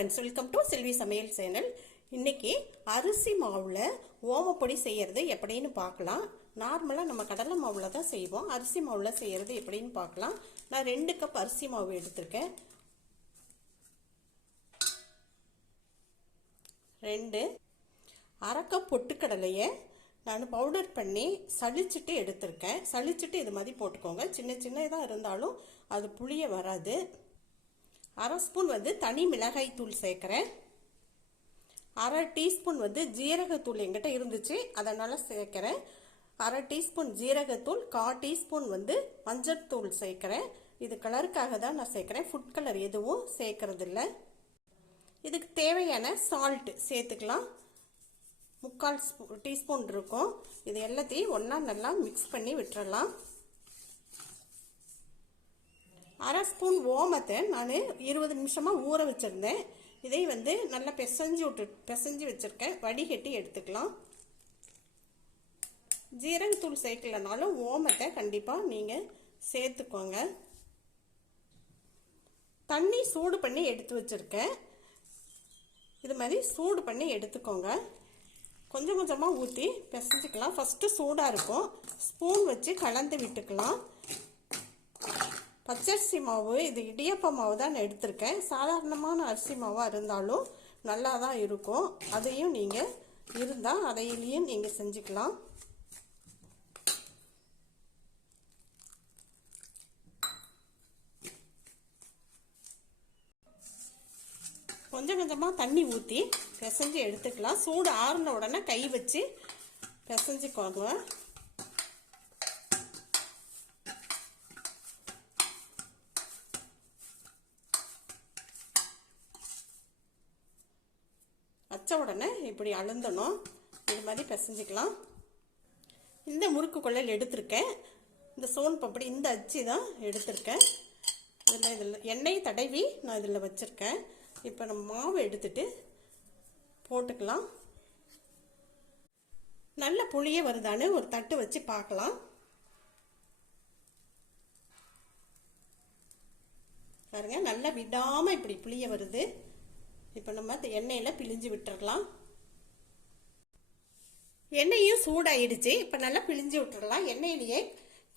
Friends, welcome to செல்வி சமையல் channel. இன்னைக்கு அரிசி மாவில் ஓமப்பொடி செய்கிறது எப்படின்னு பார்க்கலாம். நார்மலாக நம்ம கடலை மாவில் தான் செய்வோம். அரிசி மாவில் செய்கிறது எப்படின்னு பார்க்கலாம். நான் 2 கப் அரிசி மாவு எடுத்திருக்கேன். 2 1/2 கப் பொட்டுக்கடலையை நான் பவுடர் பண்ணி சளிச்சிட்டு எடுத்திருக்கேன். சளிச்சிட்டு இது மாதிரி போட்டுக்கோங்க. சின்ன சின்னதாக இருந்தாலும் அது புளிய வராது. 1/2 ஸ்பூன் தனி மிளகாய் தூள் சேர்க்குறேன். 1/2 டீஸ்பூன் ஜீரகத்தூள் என்கிட்ட இருந்துச்சு, அதனால் சேர்க்குறேன். 1/2 டீஸ்பூன் ஜீரகத்தூள், 1/4 டீஸ்பூன் மஞ்சள் தூள் சேர்க்குறேன். இது கலருக்காக தான் நான் சேர்க்குறேன். ஃபுட் கலர் எதுவும் சேர்க்கறதில்ல. இதுக்கு தேவையான சால்ட் சேர்த்துக்கலாம். 3/4 டீஸ்பூன் இருக்கும். இது எல்லாத்தையும் ஒன்றா நல்லா மிக்ஸ் பண்ணி விட்டுறலாம். 1/2 ஸ்பூன் ஓமத்தை நான் 20 நிமிஷமாக ஊற வச்சுருந்தேன். இதை நல்லா பிசைஞ்சு வச்சுருக்கேன். வடிகட்டி எடுத்துக்கலாம். ஜீரகத்தூள் சேர்க்கலனாலும் ஓமத்தை கண்டிப்பாக நீங்கள் சேர்த்துக்கோங்க. தண்ணி சூடு பண்ணி எடுத்து வச்சுருக்கேன். இது மாதிரி சூடு பண்ணி எடுத்துக்கோங்க. கொஞ்சம் கொஞ்சமாக ஊற்றி பிசைஞ்சிக்கலாம். ஃபஸ்ட்டு சூடாக இருக்கும். ஸ்பூன் வச்சு கலந்து விட்டுக்கலாம். பச்சரிசி மாவு, இது இடியப்ப மாவு தான் நான் எடுத்திருக்கேன். சாதாரணமான அரிசி மாவாக இருந்தாலும் நல்லா தான் இருக்கும். அதையும் நீங்கள் இருந்தால் அதையிலையும் நீங்கள் செஞ்சுக்கலாம். கொஞ்சம் கொஞ்சமாக தண்ணி ஊற்றி பிசைஞ்சு எடுத்துக்கலாம். சூடு ஆறுன உடனே கை வச்சு பிசைஞ்சுக்கோங்க. வச்ச உடனே இப்படி அழுந்தணும். இது மாதிரி பிசைஞ்சிக்கலாம். இந்த முறுக்கு குழல் எடுத்திருக்கேன். இந்த சோன் பப்படி இந்த அச்சு தான் எடுத்திருக்கேன். இதில் எண்ணெய் தடவி நான் இதில் வச்சுருக்கேன். இப்போ நம்ம மாவு எடுத்துட்டு போட்டுக்கலாம். நல்ல புளிய வருதான்னு ஒரு தட்டு வச்சு பார்க்கலாம். பாருங்க, நல்லா விடாமல் இப்படி புளிய வருது. இப்போ நம்ம எண்ணெயில் பிழிஞ்சு விட்டுறலாம். எண்ணெயும் சூடாயிடுச்சு. இப்போ நல்லா பிழிஞ்சு விட்டுறலாம். எண்ணெயிலேயே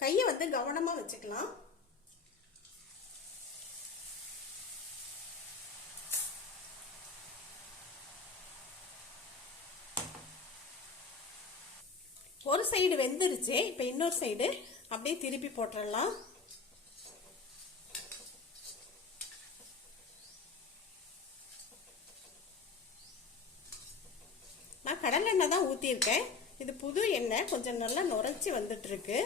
கையை கவனமாக வச்சுக்கலாம். ஒரு சைடு வெந்துருச்சு. இப்போ இன்னொரு சைடு அப்படியே திருப்பி போட்டுடலாம். நான் கடலை எண்ணெய் தான் ஊற்றிருக்கேன். இது புது எண்ணெய், கொஞ்சம் நல்லா நுரைச்சி வந்துட்டுருக்கு.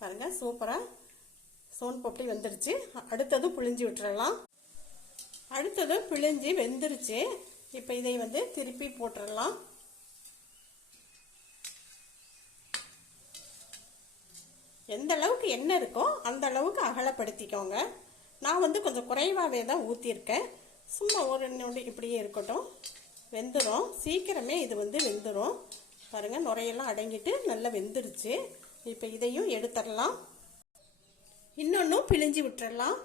பாருங்க, சூப்பராக சோன் பப்படி வந்துருச்சு. அடுத்ததும் பிழிஞ்சு விட்டுறலாம். அடுத்ததும் பிழிஞ்சு வெந்துருச்சு. இப்போ இதை திருப்பி போட்டுடலாம். எந்த அளவுக்கு எண்ணெய் இருக்கோ அந்த அளவுக்கு அகலப்படுத்திக்கோங்க. நான் கொஞ்சம் குறைவாகவே தான் ஊற்றிருக்கேன். சும்மா ஒரு நொடி இப்படியே இருக்கட்டும். வெந்துடும் சீக்கிரமே. இது வெந்துடும். பாருங்கள், நுரையெல்லாம் அடங்கிட்டு நல்லா வெந்துருச்சு. இப்போ இதையும் எடுத்துடலாம். இன்னொன்றும் பிழிஞ்சு விட்டுறலாம்.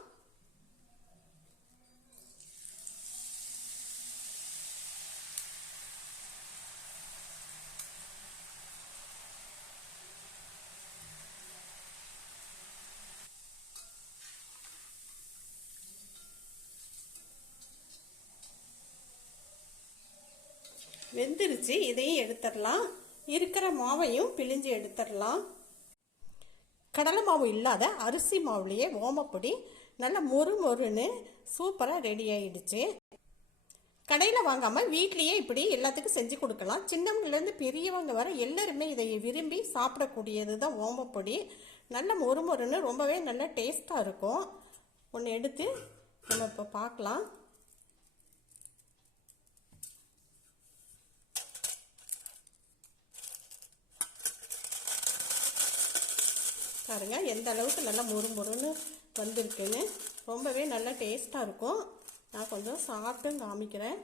வெந்துருச்சு. இதையும் எடுத்துடலாம். இருக்கிற மாவையும் பிழிஞ்சு எடுத்துடலாம். கடலை மாவு இல்லாத அரிசி மாவுலேயே ஓமப்பொடி நல்லா மொறுன்னு சூப்பராக ரெடி ஆயிடுச்சு. கடையில் வாங்காமல் வீட்லேயே இப்படி எல்லாத்துக்கும் செஞ்சு கொடுக்கலாம். சின்னவங்கலேருந்து பெரியவங்க வர எல்லாருமே இதை விரும்பி சாப்பிடக்கூடியது தான் ஓமப்பொடி. நல்ல மொறுன்னு ரொம்பவே நல்ல டேஸ்ட்டாக இருக்கும். ஒன்று எடுத்து நம்ம இப்போ பார்க்கலாம். பாருங்க, எந்த அளவுக்கு நல்லா மொறுன்னு வந்திருக்குன்னு. ரொம்பவே நல்லா டேஸ்ட்டாக இருக்கும். நான் கொஞ்சம் சாப்பிட்டும் காமிக்கிறேன்.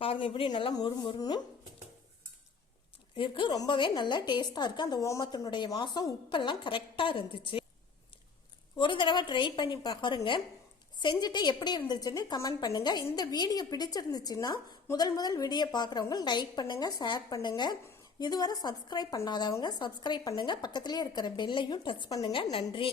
பாருங்கள், இப்படி நல்லா மொறுன்னு இருக்குது. ரொம்பவே நல்ல டேஸ்ட்டாக இருக்குது. அந்த ஓமத்தினுடைய வாசம் உப்பெல்லாம் கரெக்டாக இருந்துச்சு. ஒரு தடவை ட்ரை பண்ணி பாருங்க. செஞ்சுட்டு எப்படி இருந்துச்சுன்னு கமெண்ட் பண்ணுங்கள். இந்த வீடியோ பிடிச்சிருந்துச்சுன்னா முதல் வீடியோ பார்க்குறவங்க லைக் பண்ணுங்கள், ஷேர் பண்ணுங்கள். இதுவரை சப்ஸ்கிரைப் பண்ணாதவங்க சப்ஸ்கிரைப் பண்ணுங்கள். பக்கத்துலேயே இருக்கிற பெல்லையும் டச் பண்ணுங்கள். நன்றி.